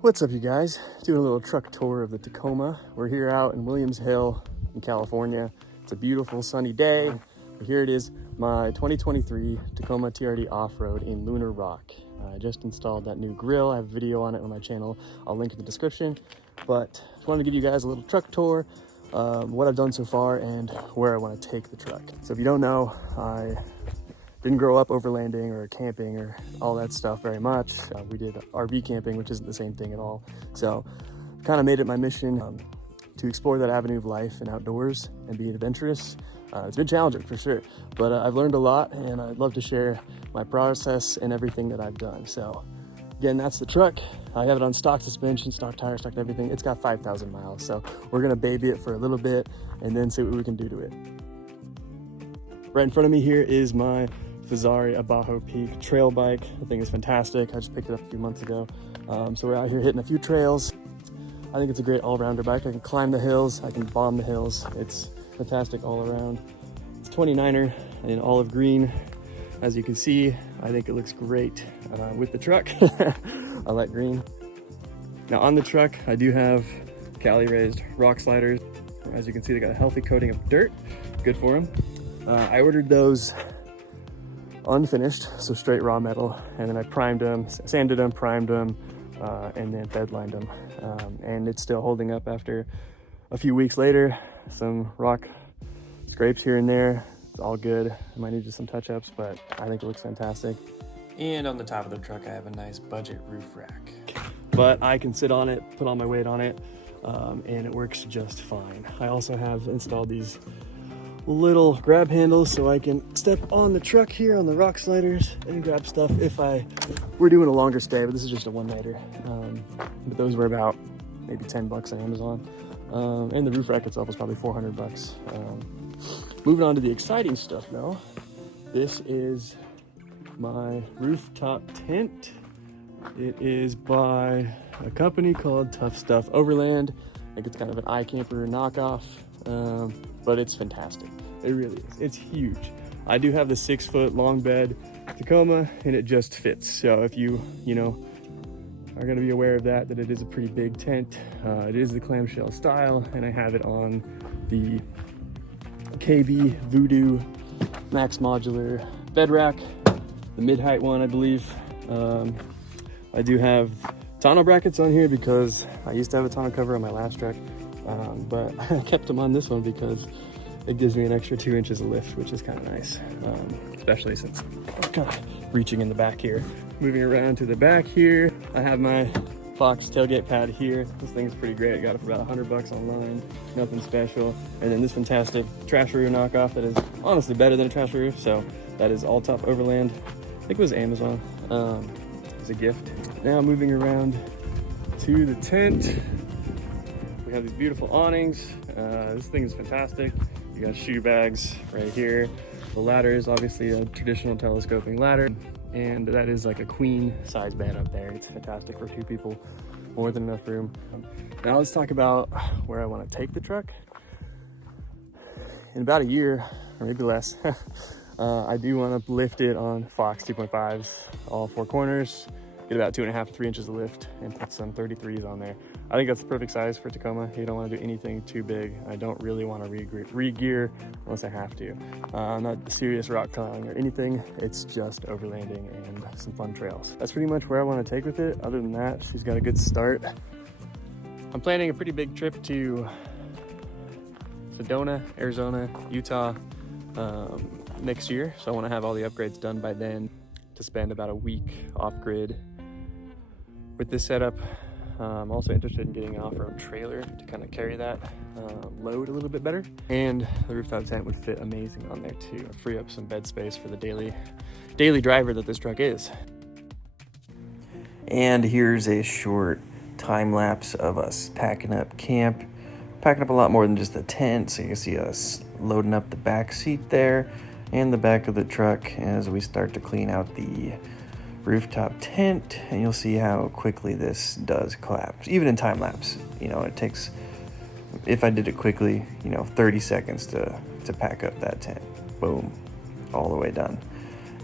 What's up, you guys? Doing a little truck tour of the Tacoma. We're here out in Williams Hill in California. It's a beautiful sunny day. Here it is, my 2023 Tacoma TRD Off-road in Lunar Rock. I just installed that new grill. I have a video on it on my channel. I'll link in the description. But just wanted to give you guys a little truck tour, what I've done so far and where I want to take the truck. So if you don't know, I didn't grow up overlanding or camping or all that stuff very much. We did RV camping, which isn't the same thing at all. So kind of made it my mission to explore that avenue of life and outdoors and be adventurous. It's been challenging for sure, but I've learned a lot and I'd love to share my process and everything that I've done. So again, that's the truck. I have it on stock suspension, stock tires, stock everything. It's got 5,000 miles. So we're gonna baby it for a little bit and then see what we can do to it. Right in front of me here is my Fazari Abajo Peak trail bike. The thing is fantastic. I just picked it up a few months ago. So we're out here hitting a few trails. I think it's a great all-rounder bike. I can climb the hills, I can bomb the hills. It's fantastic all around. It's 29er in olive green. As you can see, I think it looks great with the truck. I like green. Now on the truck, I do have Cali-Raised rock sliders. As you can see, they got a healthy coating of dirt. Good for them. I ordered those unfinished, so straight raw metal, and then I primed them, sanded them, primed them, and then bed lined them. And it's still holding up after a few weeks later. Some rock scrapes here and there. It's all good. I might need just some touch-ups, but I think it looks fantastic. And on the top of the truck, I have a nice budget roof rack. But I can sit on it, put all my weight on it, and it works just fine. I also have installed these little grab handles so I can step on the truck here on the rock sliders and grab stuff if we're doing a longer stay, but this is just a one-nighter. But those were about maybe 10 bucks on Amazon. And the roof rack itself was probably 400 bucks. Moving on to the exciting stuff now. This is my rooftop tent. It is by a company called Tuff Overland. I think it's kind of an iCamper knockoff. But it's fantastic. It really is. It's huge. I do have the 6-foot long bed Tacoma and it just fits. So if you are going to be aware of that it is a pretty big tent. It is the clamshell style and I have it on the KB Voodoo Max-Modular bed rack, the mid-height one, I believe. I do have tonneau brackets on here because I used to have a tonneau cover on my last truck. But I kept them on this one because it gives me an extra 2 inches of lift, which is kind of nice, especially since I'm kind of reaching in the back here. Moving around to the back here, I have my Fox tailgate pad here. This thing's pretty great. I got it for about 100 bucks online, nothing special. And then this fantastic Trasheroo knockoff that is honestly better than a Trasheroo. So that is all Top Overland. I think it was Amazon. It's a gift. Now moving around to the tent. We have these beautiful awnings. This thing is fantastic. You got shoe bags right here. The ladder is obviously a traditional telescoping ladder, and that is like a queen size bed up there. It's fantastic for 2 people, more than enough room. Now let's talk about where I want to take the truck. In about a year, or maybe less, I do want to lift it on Fox 2.5s, all 4 corners, get about 2.5 to 3 inches of lift, and put some 33s on there. I think that's the perfect size for Tacoma. You don't want to do anything too big. I don't really want to re-gear unless I have to. I'm not serious rock climbing or anything. It's just overlanding and some fun trails. That's pretty much where I want to take with it. Other than that, she's got a good start. I'm planning a pretty big trip to Sedona, Arizona, Utah next year. So I want to have all the upgrades done by then to spend about a week off-grid with this setup. I'm also interested in getting an off-road trailer to kind of carry that load a little bit better. And the rooftop tent would fit amazing on there too. Free up some bed space for the daily driver that this truck is. And here's a short time lapse of us packing up camp. Packing up a lot more than just the tent, so you can see us loading up the back seat there and the back of the truck as we start to clean out the rooftop tent, and you'll see how quickly this does collapse. Even in time lapse, it takes, if I did it quickly, 30 seconds to pack up that tent. Boom, all the way done.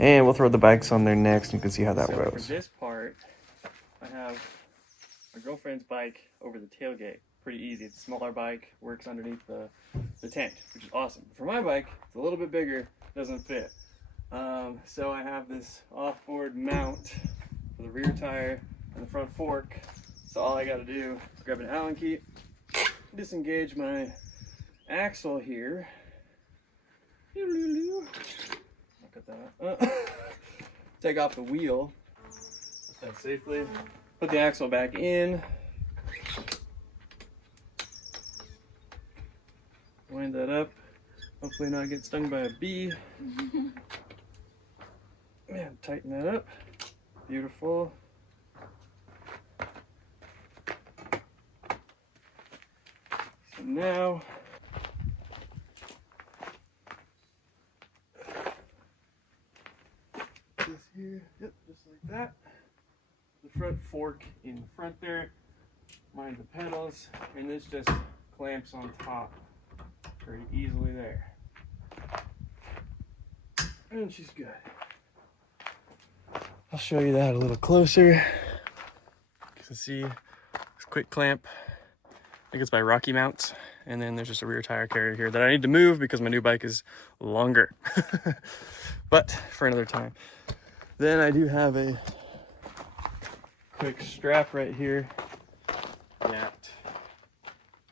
And we'll throw the bikes on there next, and you can see how that goes. For this part, I have my girlfriend's bike over the tailgate. Pretty easy. It's a smaller bike, works underneath the tent, which is awesome. For my bike, it's a little bit bigger, doesn't fit. So I have this off-board mount for the rear tire and the front fork. So all I gotta do is grab an Allen key, disengage my axle here. Look at that. Take off the wheel. Put that safely. Put the axle back in. Wind that up. Hopefully not get stung by a bee. And tighten that up. Beautiful. So now this here, yep, just like that. The front fork in front there. Mind the pedals, and this just clamps on top very easily there. And she's good. I'll show you that a little closer. You can see this quick clamp. I think it's by Rocky Mounts. And then there's just a rear tire carrier here that I need to move because my new bike is longer. But for another time. Then I do have a quick strap right here that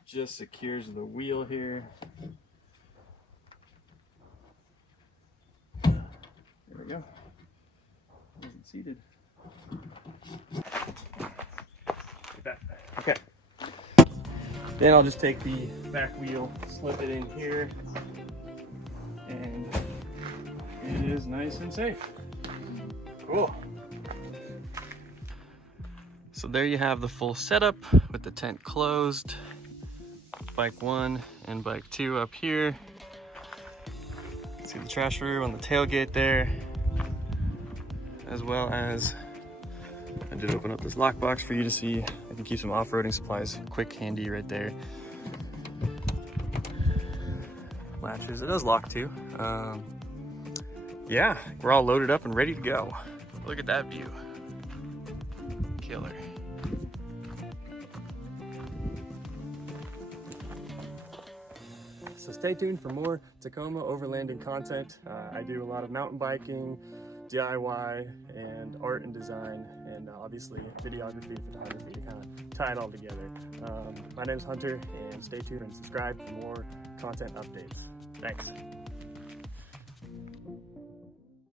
just secures the wheel here. There we go. Isn't seated. Like that. Okay. Then I'll just take the back wheel, slip it in here, and it is nice and safe. Cool. So there you have the full setup with the tent closed. Bike 1 and bike 2 up here. See the trash room on the tailgate there, as well as I did open up this lockbox for you to see. I can keep some off-roading supplies quick, handy right there. Latches, it does lock too. Yeah, we're all loaded up and ready to go. Look at that view. Killer. So stay tuned for more Tacoma overlanding content. I do a lot of mountain biking, DIY, and art and design, and obviously videography, photography to kind of tie it all together. My name's Hunter, and stay tuned and subscribe for more content updates. Thanks.